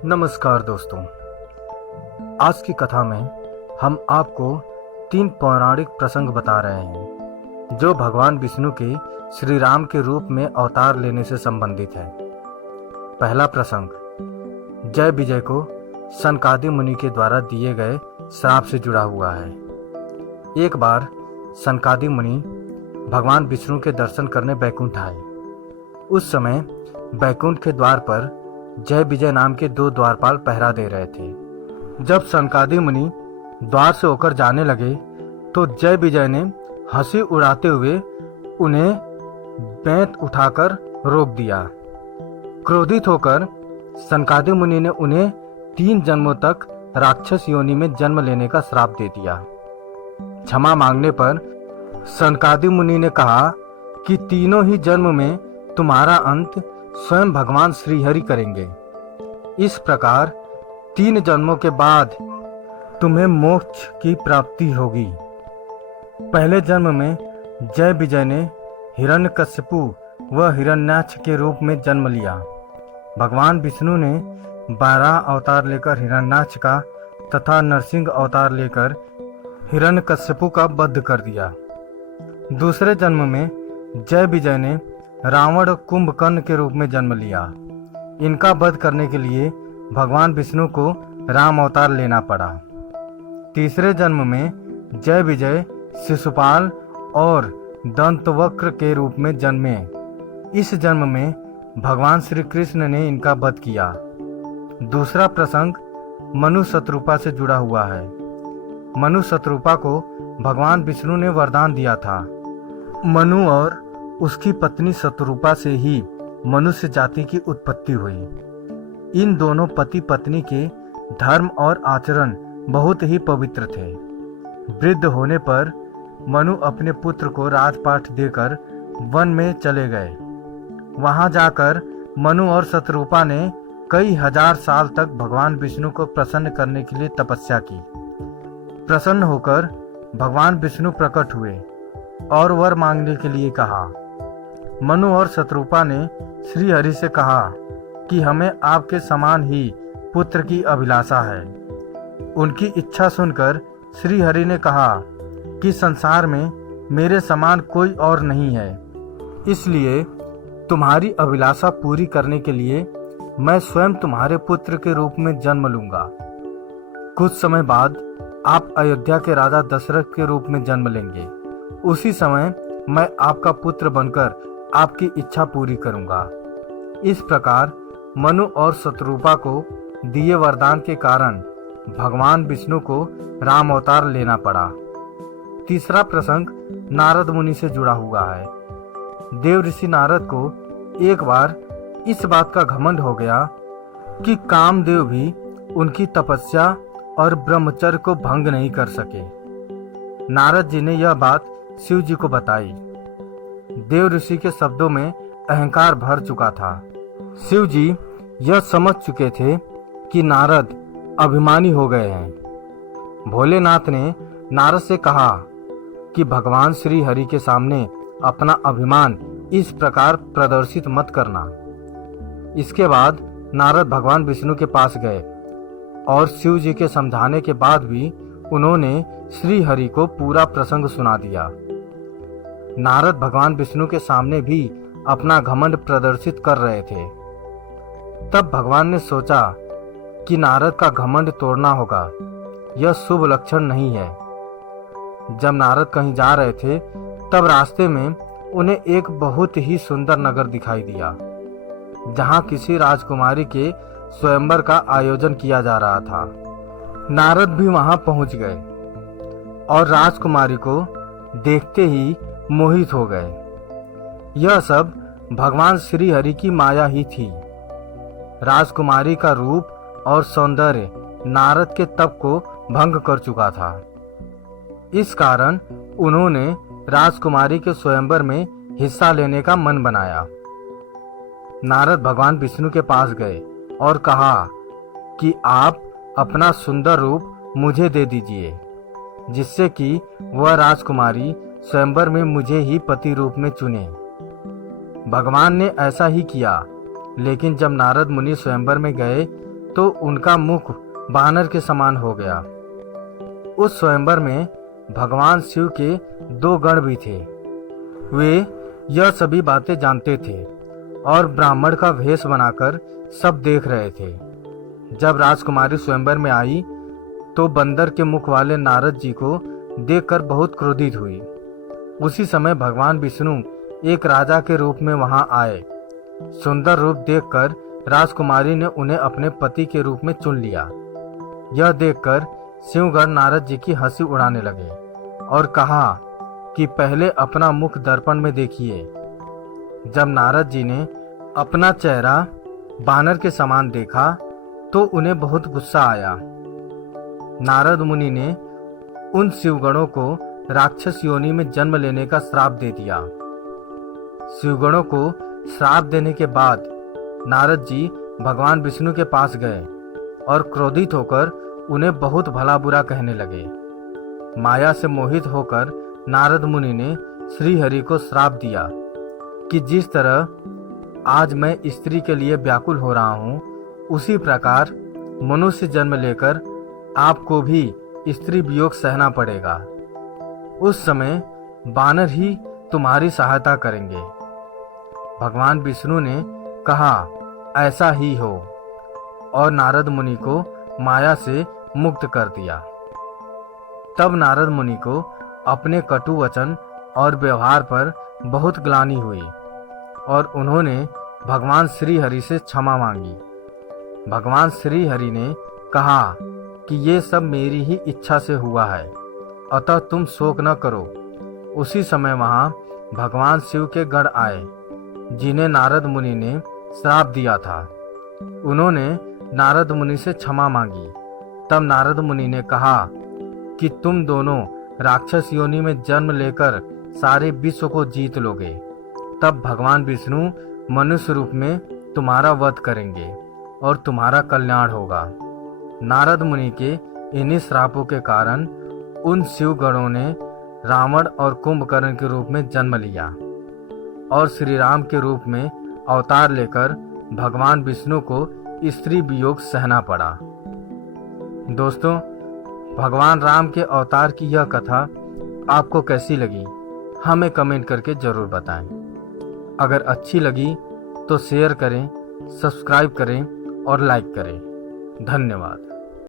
नमस्कार दोस्तों। आज की कथा में हम आपको 3 पौराणिक प्रसंग बता रहे हैं जो भगवान विष्णु के श्री राम के रूप में अवतार लेने से संबंधित है। पहला प्रसंग जय विजय को सनकादि मुनि के द्वारा दिए गए श्राप से जुड़ा हुआ है। एक बार सनकादि मुनि भगवान विष्णु के दर्शन करने बैकुंठ आए। उस समय बैकुंठ के द्वार पर जय विजय नाम के 2 द्वारपाल पहरा दे रहे थे। जब सनकादि मुनि द्वार से होकर जाने लगे तो जय विजय ने हंसी उड़ाते हुए उन्हें बेंत उठाकर रोक दिया। क्रोधित होकर सनकादि मुनि ने उन्हें 3 जन्मों तक राक्षस योनि में जन्म लेने का श्राप दे दिया। क्षमा मांगने पर सनकादि मुनि ने कहा कि तीनों ही जन्म में तुम्हारा अंत स्वयं भगवान श्रीहरि करेंगे। इस प्रकार 3 जन्मों के बाद तुम्हें मोक्ष की प्राप्ति होगी। पहले जन्म में जय विजय ने हिरण्यकश्यपु व हिरण्याक्ष के रूप में जन्म लिया। भगवान विष्णु ने 12 अवतार लेकर हिरण्याक्ष का तथा नरसिंह अवतार लेकर हिरण्यकश्यपु का वध कर दिया। दूसरे जन्म में जय विजय ने रावण कुंभकर्ण के रूप में जन्म लिया। इनका वध करने के लिए भगवान विष्णु को राम अवतार लेना पड़ा। तीसरे जन्म में जय विजय शिशुपाल और दंतवक्र के रूप में जन्मे। इस जन्म में भगवान श्री कृष्ण ने इनका वध किया। दूसरा प्रसंग मनु शतरूपा से जुड़ा हुआ है। मनु शतरूपा को भगवान विष्णु ने वरदान दिया था। मनु और उसकी पत्नी शतरूपा से ही मनुष्य जाति की उत्पत्ति हुई। इन दोनों पति पत्नी के धर्म और आचरण बहुत ही पवित्र थे। वृद्ध होने पर मनु अपने पुत्र को राजपाट देकर वन में चले गए। वहां जाकर मनु और शतरूपा ने कई हजार साल तक भगवान विष्णु को प्रसन्न करने के लिए तपस्या की। प्रसन्न होकर भगवान विष्णु प्रकट हुए और वर मांगने के लिए कहा। मनु और शतरूपा ने श्री हरि से कहा कि हमें आपके समान ही पुत्र की अभिलाषा है। उनकी इच्छा सुनकर श्री हरि ने कहा कि संसार में मेरे समान कोई और नहीं है, इसलिए तुम्हारी अभिलाषा पूरी करने के लिए मैं स्वयं तुम्हारे पुत्र के रूप में जन्म लूंगा। कुछ समय बाद आप अयोध्या के राजा दशरथ के रूप में जन्म लेंगे। उसी समय मैं आपका पुत्र बनकर आपकी इच्छा पूरी करूंगा। इस प्रकार मनु और शतरूपा को दिए वरदान के कारण भगवान विष्णु को राम अवतार लेना पड़ा। तीसरा प्रसंग नारद मुनि से जुड़ा हुआ है। देव ऋषि नारद को एक बार इस बात का घमंड हो गया कि कामदेव भी उनकी तपस्या और ब्रह्मचर्य को भंग नहीं कर सके। नारद जी ने यह बात शिव जी को बताई। देव ऋषि के शब्दों में अहंकार भर चुका था। शिव जी यह समझ चुके थे कि नारद अभिमानी हो गए हैं। भोलेनाथ ने नारद से कहा कि भगवान श्री हरि के सामने अपना अभिमान इस प्रकार प्रदर्शित मत करना। इसके बाद नारद भगवान विष्णु के पास गए और शिव जी के समझाने के बाद भी उन्होंने श्री हरि को पूरा प्रसंग सुना दिया। नारद भगवान विष्णु के सामने भी अपना घमंड प्रदर्शित कर रहे थे। तब भगवान ने सोचा कि नारद का घमंड तोड़ना होगा, यह शुभ लक्षण नहीं है। जब नारद कहीं जा रहे थे तब रास्ते में उन्हें एक बहुत ही सुंदर नगर दिखाई दिया, जहां किसी राजकुमारी के स्वयंवर का आयोजन किया जा रहा था। नारद भी वहां पहुंच गए और राजकुमारी को देखते ही मोहित हो गए। यह सब भगवान श्री हरि की माया ही थी। राजकुमारी का रूप और सौंदर्य नारद के तप को भंग कर चुका था। इस कारण उन्होंने राजकुमारी के स्वयंवर में हिस्सा लेने का मन बनाया। नारद भगवान विष्णु के पास गए और कहा कि आप अपना सुंदर रूप मुझे दे दीजिए, जिससे कि वह राजकुमारी स्वयंवर में मुझे ही पति रूप में चुने। भगवान ने ऐसा ही किया, लेकिन जब नारद मुनि स्वयंवर में गए तो उनका मुख बानर के समान हो गया। उस स्वयंवर में भगवान शिव के 2 गण भी थे। वे यह सभी बातें जानते थे और ब्राह्मण का वेश बनाकर सब देख रहे थे। जब राजकुमारी स्वयंवर में आई तो बंदर के मुख वाले नारद जी को देखकर बहुत क्रोधित हुई। उसी समय भगवान विष्णु एक राजा के रूप में वहां आए। सुंदर रूप देखकर राजकुमारी ने उन्हें अपने पति के रूप में चुन लिया। यह देखकर शिवगण नारद जी की हंसी उड़ाने लगे और कहा कि पहले अपना मुख दर्पण में देखिए। जब नारद जी ने अपना चेहरा बानर के समान देखा तो उन्हें बहुत गुस्सा आया। नारद मुनि ने उन शिवगणों को राक्षस योनि में जन्म लेने का श्राप दे दिया। शिवगणों को श्राप देने के बाद नारद जी भगवान विष्णु के पास गए और क्रोधित होकर उन्हें बहुत भला बुरा कहने लगे। माया से मोहित होकर नारद मुनि ने श्री हरि को श्राप दिया कि जिस तरह आज मैं स्त्री के लिए व्याकुल हो रहा हूँ, उसी प्रकार मनुष्य जन्म लेकर आपको भी स्त्री वियोग सहना पड़ेगा। उस समय बानर ही तुम्हारी सहायता करेंगे। भगवान विष्णु ने कहा ऐसा ही हो और नारद मुनि को माया से मुक्त कर दिया। तब नारद मुनि को अपने कटु वचन और व्यवहार पर बहुत ग्लानि हुई और उन्होंने भगवान श्री हरि से क्षमा मांगी। भगवान श्री हरि ने कहा कि ये सब मेरी ही इच्छा से हुआ है, अतः तुम शोक न करो। उसी समय वहां भगवान शिव के गण आए जिन्हें नारद मुनि ने श्राप दिया था। उन्होंने नारद मुनि से क्षमा मांगी। तब नारद मुनि ने कहा कि तुम दोनों राक्षस योनि में जन्म लेकर सारे विश्व को जीत लोगे। तब भगवान विष्णु मनुष्य रूप में तुम्हारा वध करेंगे और तुम्हारा कल्याण होगा। नारद मुनि के इन्हीं श्रापों के कारण उन शिव गणों ने रावण और कुंभकर्ण के रूप में जन्म लिया और श्री राम के रूप में अवतार लेकर भगवान विष्णु को स्त्री वियोग सहना पड़ा। दोस्तों, भगवान राम के अवतार की यह कथा आपको कैसी लगी हमें कमेंट करके जरूर बताएं। अगर अच्छी लगी तो शेयर करें, सब्सक्राइब करें और लाइक करें। धन्यवाद।